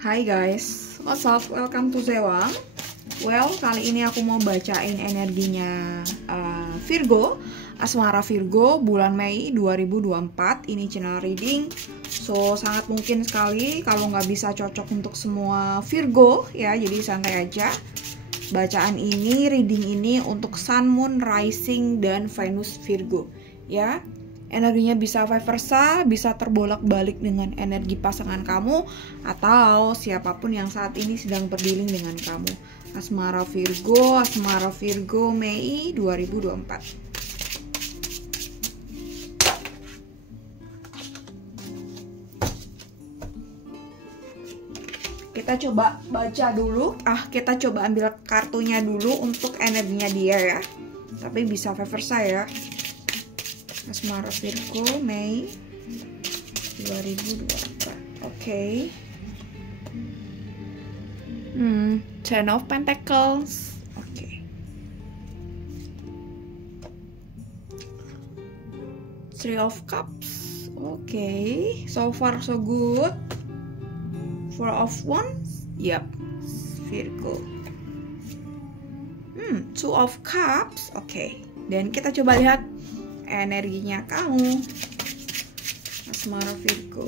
Hai guys, what's up? Welcome to Zewang. Well, kali ini aku mau bacain energinya Virgo, asmara Virgo bulan Mei 2024. Ini channel reading, so sangat mungkin sekali kalau nggak bisa cocok untuk semua Virgo ya, jadi santai aja. Bacaan ini, reading ini untuk Sun, Moon, Rising, dan Venus Virgo ya. Energinya bisa vice versa, bisa terbolak-balik dengan energi pasangan kamu atau siapapun yang saat ini sedang berdealing dengan kamu. Asmara Virgo Mei 2024. Kita coba baca dulu. Kita coba ambil kartunya dulu untuk energinya dia ya. Tapi bisa vice versa ya. Asmara Virgo Mei 2024. Oke. Ten of Pentacles. Oke. Three of Cups. Oke. So far so good. Four of Wands. Yap. Virgo. Two of Cups. Oke. Dan kita coba lihat energinya kamu, asmara Virgo.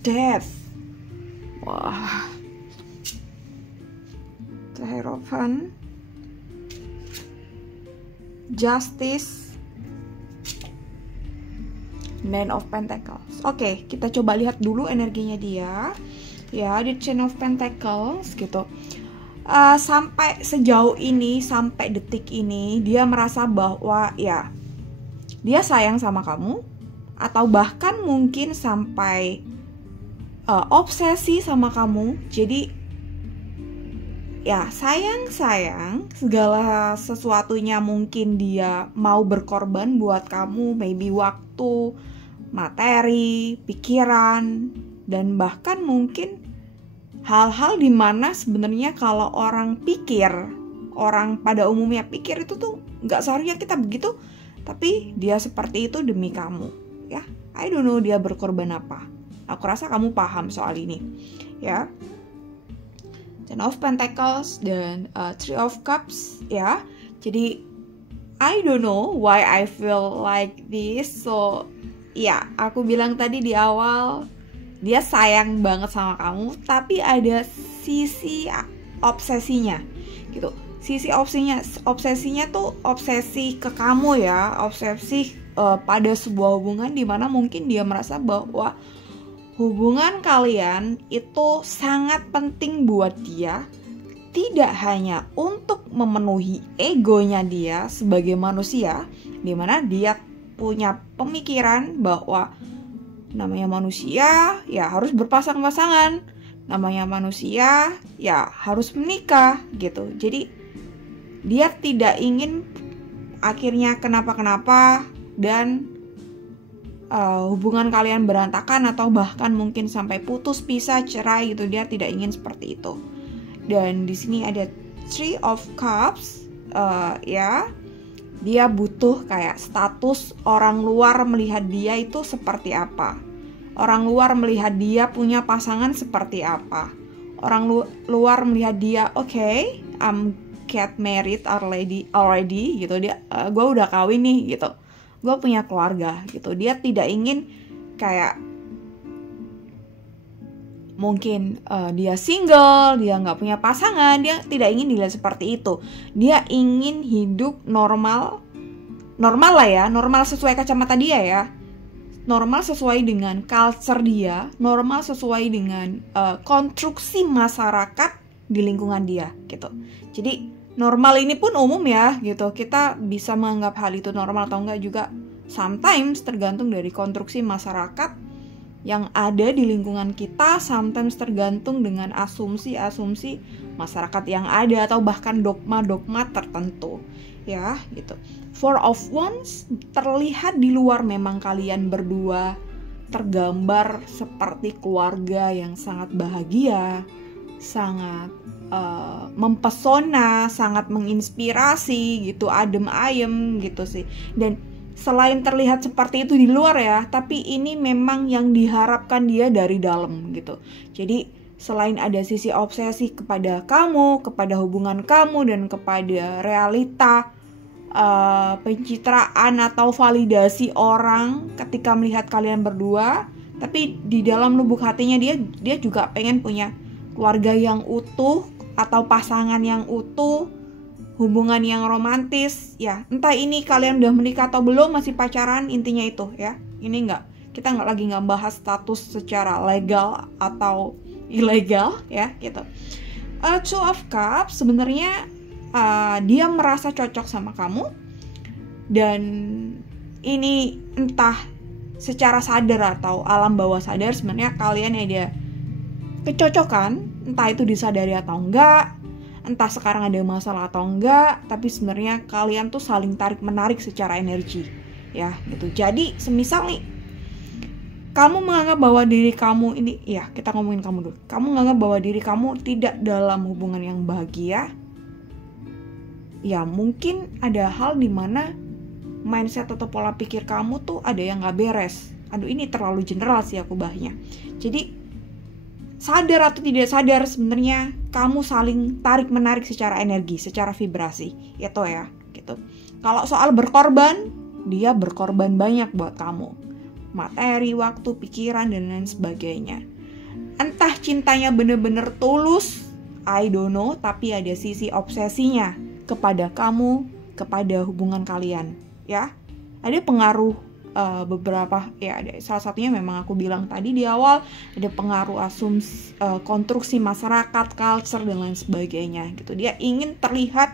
Death. Wah. The Hierophant. Justice. Nine of Pentacles. Oke, kita coba lihat dulu energinya dia. Ya, di Ten of Pentacles gitu. Sampai sejauh ini, sampai detik ini, dia merasa bahwa ya dia sayang sama kamu, atau bahkan mungkin sampai obsesi sama kamu. Jadi ya sayang segala sesuatunya mungkin dia mau berkorban buat kamu, maybe waktu, materi, pikiran, dan bahkan mungkin hal-hal dimana sebenarnya kalau orang pada umumnya pikir itu tuh nggak seharusnya kita begitu, tapi dia seperti itu demi kamu ya. I don't know dia berkorban apa. Aku rasa kamu paham soal ini ya. Ten of Pentacles dan Three of Cups ya. Jadi I don't know why I feel like this. So ya, aku bilang tadi di awal, dia sayang banget sama kamu, tapi ada sisi obsesinya gitu. Sisi obsesinya tuh obsesi ke kamu ya, obsesi pada sebuah hubungan dimana mungkin dia merasa bahwa hubungan kalian itu sangat penting buat dia, tidak hanya untuk memenuhi egonya dia sebagai manusia, dimana dia punya pemikiran bahwa namanya manusia ya harus berpasang-pasangan, namanya manusia ya harus menikah gitu. Jadi dia tidak ingin akhirnya kenapa-kenapa dan hubungan kalian berantakan atau bahkan mungkin sampai putus, pisah, cerai gitu. Dia tidak ingin seperti itu. Dan di sini ada Three of Cups ya. Dia butuh kayak status orang luar melihat dia itu seperti apa. Orang luar melihat dia punya pasangan seperti apa. Orang luar melihat dia, okay, I'm get married already gitu. Dia gue udah kawin nih gitu. Gue punya keluarga gitu. Dia tidak ingin kayak mungkin dia single, dia nggak punya pasangan. Dia tidak ingin dilihat seperti itu. Dia ingin hidup normal lah ya, normal sesuai kacamata dia ya, normal sesuai dengan culture dia, normal sesuai dengan konstruksi masyarakat di lingkungan dia gitu. Jadi normal ini pun umum ya gitu. Kita bisa menganggap hal itu normal atau enggak juga sometimes tergantung dari konstruksi masyarakat yang ada di lingkungan kita, sometimes tergantung dengan asumsi-asumsi masyarakat yang ada atau bahkan dogma-dogma tertentu ya gitu. Four of Wands terlihat di luar memang kalian berdua tergambar seperti keluarga yang sangat bahagia, sangat mempesona, sangat menginspirasi gitu, adem ayem gitu sih. Dan selain terlihat seperti itu di luar ya, tapi ini memang yang diharapkan dia dari dalam gitu. Jadi selain ada sisi obsesi kepada kamu, kepada hubungan kamu, dan kepada realita pencitraan atau validasi orang ketika melihat kalian berdua, tapi di dalam lubuk hatinya dia juga pengen punya keluarga yang utuh atau pasangan yang utuh, hubungan yang romantis ya. Entah ini kalian udah menikah atau belum, masih pacaran, intinya itu ya. Ini kita nggak bahas status secara legal atau ilegal ya gitu. Two of Cups sebenarnya dia merasa cocok sama kamu, dan ini entah secara sadar atau alam bawah sadar sebenarnya kalian ada kecocokan, entah itu disadari atau enggak, entah sekarang ada masalah atau enggak, tapi sebenarnya kalian tuh saling tarik menarik secara energi ya gitu. Jadi semisal nih kamu menganggap bahwa diri kamu ini, ya kita ngomongin kamu dulu, kamu menganggap bahwa diri kamu tidak dalam hubungan yang bahagia, ya mungkin ada hal di mana mindset atau pola pikir kamu tuh ada yang gak beres. Aduh, ini terlalu general sih aku bahasnya. Jadi sadar atau tidak sadar sebenarnya kamu saling tarik menarik secara energi, secara vibrasi, itu ya gitu. Kalau soal berkorban, dia berkorban banyak buat kamu, materi, waktu, pikiran, dan lain sebagainya. Entah cintanya bener-bener tulus, I don't know, tapi ada sisi obsesinya kepada kamu, kepada hubungan kalian ya. Ada pengaruh beberapa ya, ada salah satunya memang aku bilang tadi di awal, ada pengaruh asumsi, konstruksi masyarakat, culture, dan lain sebagainya gitu. Dia ingin terlihat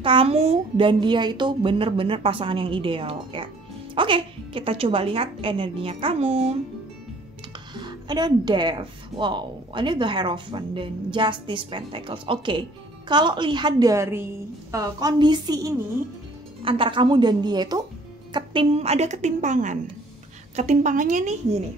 kamu dan dia itu bener-bener pasangan yang ideal ya. Oke, kita coba lihat energinya kamu. Ada Death, wow, ada the Hierophant dan Justice Pentacles. Oke, kalau lihat dari kondisi ini antara kamu dan dia itu ada ketimpangan. Ketimpangannya nih gini.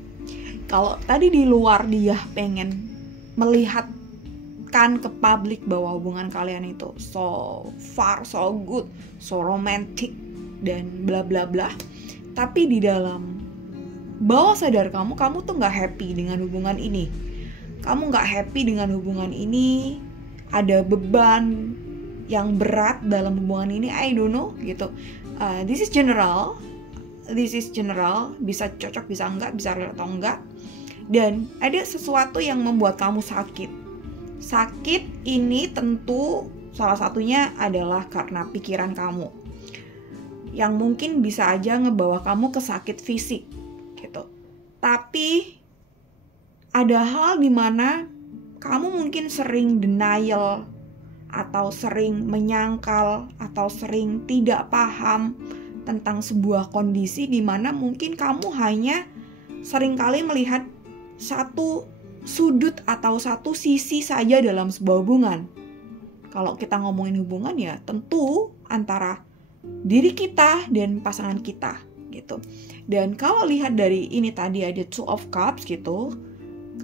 Kalau tadi di luar dia pengen melihatkan ke publik bahwa hubungan kalian itu so far, so good, so romantic, dan bla bla bla. Tapi di dalam bawah sadar kamu tuh gak happy dengan hubungan ini. Kamu gak happy dengan hubungan ini. Ada beban yang berat dalam hubungan ini, I don't know gitu. This is general, bisa cocok, bisa enggak, bisa relate atau enggak. Dan ada sesuatu yang membuat kamu sakit. Sakit ini tentu salah satunya adalah karena pikiran kamu, yang mungkin bisa aja ngebawa kamu ke sakit fisik gitu. Tapi ada hal dimana kamu mungkin sering denial, atau sering menyangkal, atau sering tidak paham tentang sebuah kondisi di mana mungkin kamu hanya seringkali melihat satu sudut atau satu sisi saja dalam sebuah hubungan. Kalau kita ngomongin hubungan ya tentu antara diri kita dan pasangan kita gitu. Dan kalau lihat dari ini tadi ada Two of Cups gitu,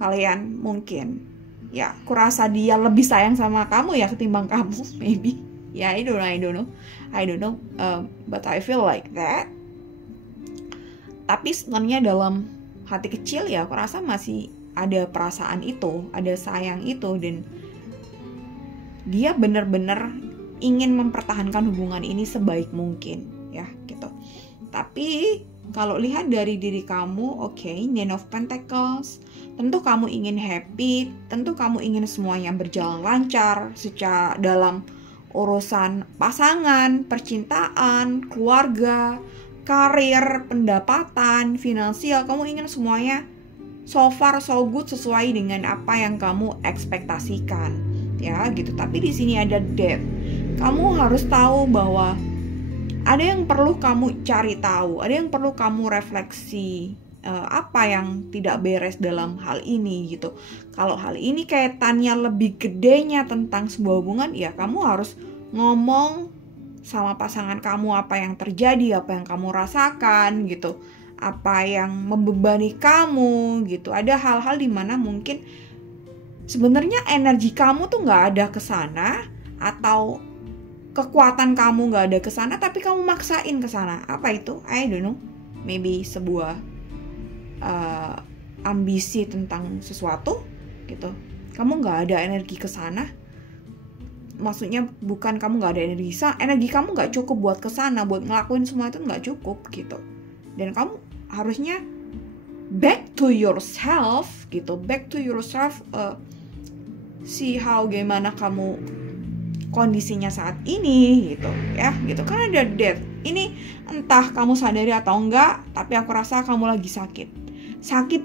kalian mungkin ya, kurasa dia lebih sayang sama kamu ya ketimbang kamu, maybe. Ya, I don't know, but I feel like that. Tapi sebenarnya dalam hati kecil ya, aku rasa masih ada perasaan itu, ada sayang itu, dan dia benar-benar ingin mempertahankan hubungan ini sebaik mungkin, ya gitu. Tapi kalau lihat dari diri kamu, oke, Nine of Pentacles. Tentu kamu ingin happy, tentu kamu ingin semuanya berjalan lancar secara dalam urusan pasangan, percintaan, keluarga, karir, pendapatan, finansial. Kamu ingin semuanya so far so good sesuai dengan apa yang kamu ekspektasikan, ya gitu. Tapi di sini ada Death. Kamu harus tahu bahwa ada yang perlu kamu cari tahu, ada yang perlu kamu refleksi. Apa yang tidak beres dalam hal ini gitu. Kalau hal ini kaitannya lebih gedenya tentang sebuah hubungan, ya kamu harus ngomong sama pasangan kamu apa yang terjadi, apa yang kamu rasakan gitu, apa yang membebani kamu gitu. Ada hal-hal dimana mungkin sebenarnya energi kamu tuh nggak ada ke sana, atau kekuatan kamu nggak ada ke sana, tapi kamu maksain ke sana. Apa itu? I don't know. Maybe sebuah ambisi tentang sesuatu gitu. Kamu nggak ada energi ke sana. Maksudnya bukan kamu nggak ada energi kamu nggak cukup buat ke sana, buat ngelakuin semua itu nggak cukup gitu. Dan kamu harusnya back to yourself gitu, see how gimana kamu kondisinya saat ini gitu ya, gitu. Karena ada death ini, entah kamu sadari atau enggak, tapi aku rasa kamu lagi sakit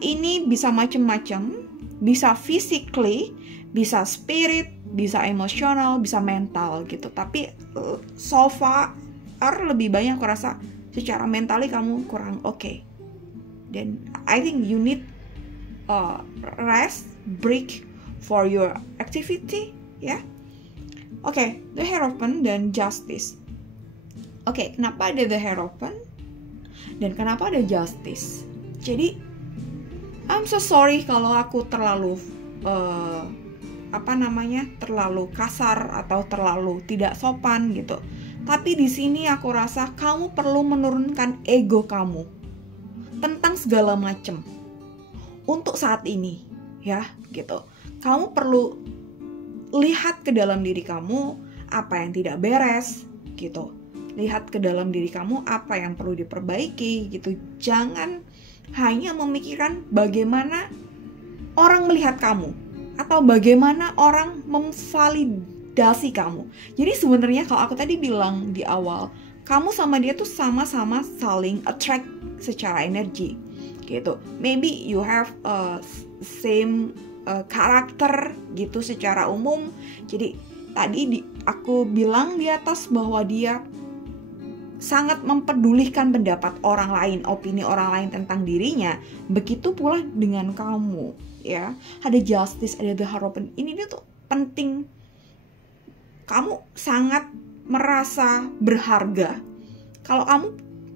ini bisa macem-macem, bisa physically, bisa spirit, bisa emosional, bisa mental gitu. Tapi so far lebih banyak aku rasa secara mentally kamu kurang oke. Dan I think you need rest, break for your activity ya. Oke, the Hierophant dan Justice. Oke, kenapa ada the Hierophant dan kenapa ada Justice? Jadi I'm so sorry kalau aku terlalu terlalu kasar atau terlalu tidak sopan gitu. Tapi di sini aku rasa kamu perlu menurunkan ego kamu tentang segala macam untuk saat ini ya gitu. Kamu perlu lihat ke dalam diri kamu apa yang tidak beres gitu. Lihat ke dalam diri kamu apa yang perlu diperbaiki gitu. Jangan hanya memikirkan bagaimana orang melihat kamu atau bagaimana orang memvalidasi kamu. Jadi sebenarnya kalau aku tadi bilang di awal, kamu sama dia tuh sama-sama saling attract secara energi gitu. Maybe you have same karakter gitu secara umum. Jadi tadi aku bilang di atas bahwa dia sangat mempedulikan pendapat orang lain, opini orang lain tentang dirinya. Begitu pula dengan kamu, ya. Ada Justice, ada the Hierophant. Ini tuh penting. Kamu sangat merasa berharga kalau kamu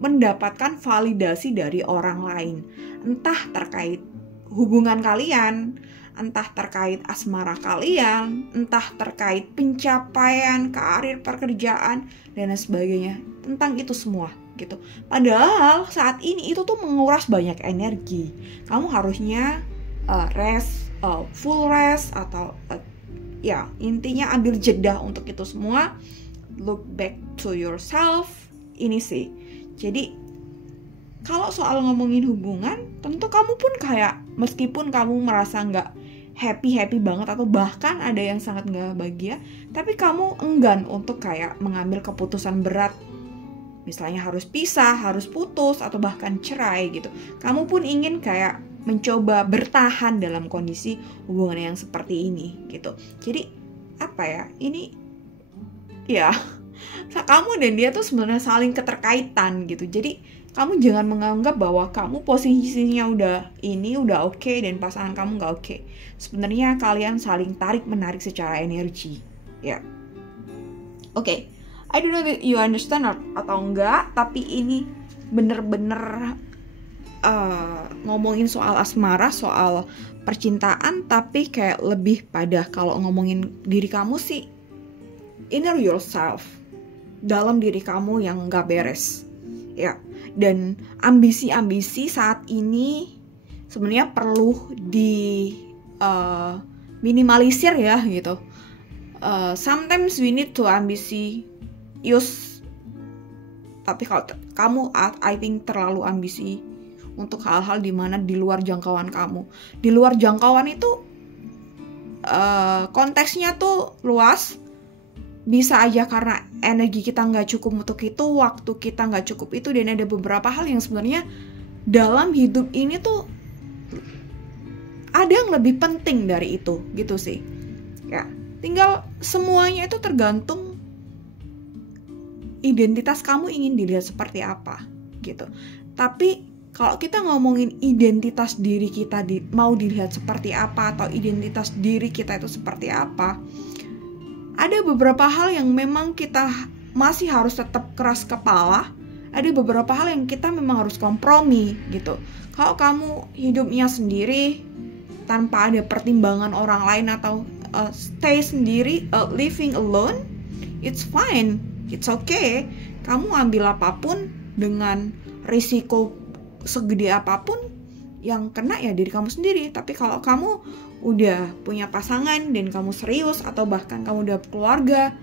mendapatkan validasi dari orang lain, entah terkait hubungan kalian, entah terkait asmara kalian, entah terkait pencapaian karir, pekerjaan, dan sebagainya. Tentang itu semua gitu. Padahal saat ini itu tuh menguras banyak energi. Kamu harusnya rest, full rest, atau ya intinya ambil jeda untuk itu semua. Look back to yourself. Ini sih. Jadi kalau soal ngomongin hubungan, tentu kamu pun kayak meskipun kamu merasa nggak happy banget atau bahkan ada yang sangat nggak bahagia, tapi kamu enggan untuk kayak mengambil keputusan berat, misalnya harus pisah, harus putus, atau bahkan cerai gitu. Kamu pun ingin kayak mencoba bertahan dalam kondisi hubungan yang seperti ini gitu. Jadi apa ya, ini ya kamu dan dia tuh sebenarnya saling keterkaitan gitu. Jadi kamu jangan menganggap bahwa kamu posisinya udah oke dan pasangan kamu nggak oke. Sebenarnya kalian saling tarik menarik secara energi, ya. Oke, I don't know that you understand atau enggak, tapi ini bener-bener ngomongin soal asmara, soal percintaan, tapi kayak lebih pada kalau ngomongin diri kamu sih, inner yourself, dalam diri kamu yang nggak beres, ya. Dan ambisi-ambisi saat ini sebenarnya perlu di minimalisir ya gitu. Sometimes we need to ambisius, tapi kalau kamu I think terlalu ambisi untuk hal-hal dimana di luar jangkauan kamu. Di luar jangkauan itu konteksnya tuh luas. Bisa aja karena energi kita nggak cukup untuk itu, waktu kita nggak cukup itu, dan ada beberapa hal yang sebenarnya dalam hidup ini tuh ada yang lebih penting dari itu, gitu sih. Ya, tinggal semuanya itu tergantung identitas kamu ingin dilihat seperti apa, gitu. Tapi kalau kita ngomongin identitas diri kita mau dilihat seperti apa, atau identitas diri kita itu seperti apa, ada beberapa hal yang memang kita masih harus tetap keras kepala. Ada beberapa hal yang kita memang harus kompromi gitu. Kalau kamu hidupnya sendiri, tanpa ada pertimbangan orang lain atau stay sendiri, living alone, it's fine, it's okay. Kamu ambil apapun dengan risiko segede apapun, yang kena ya diri kamu sendiri. Tapi kalau kamu udah punya pasangan dan kamu serius, atau bahkan kamu udah keluarga,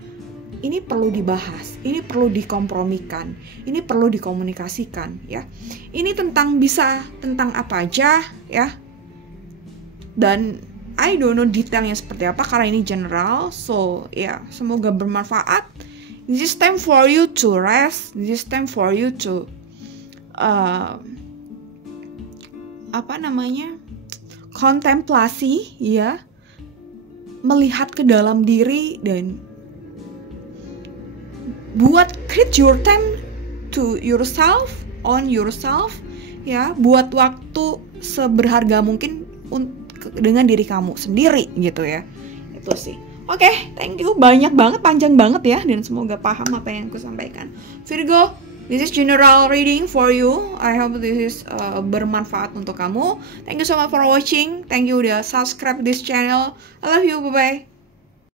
ini perlu dibahas, ini perlu dikompromikan, ini perlu dikomunikasikan ya. Ini tentang apa aja ya. Dan I don't know detailnya seperti apa karena ini general. So ya, semoga bermanfaat. This is time for you to rest. This is time for you to kontemplasi ya, melihat ke dalam diri dan create your time to yourself, on yourself ya, buat waktu seberharga mungkin dengan diri kamu sendiri gitu ya. Itu sih. Oke, thank you, banyak banget, panjang banget ya, dan semoga paham apa yang aku sampaikan. Virgo, this is general reading for you. I hope this is bermanfaat untuk kamu. Thank you so much for watching. Thank you udah subscribe this channel. I love you, bye bye.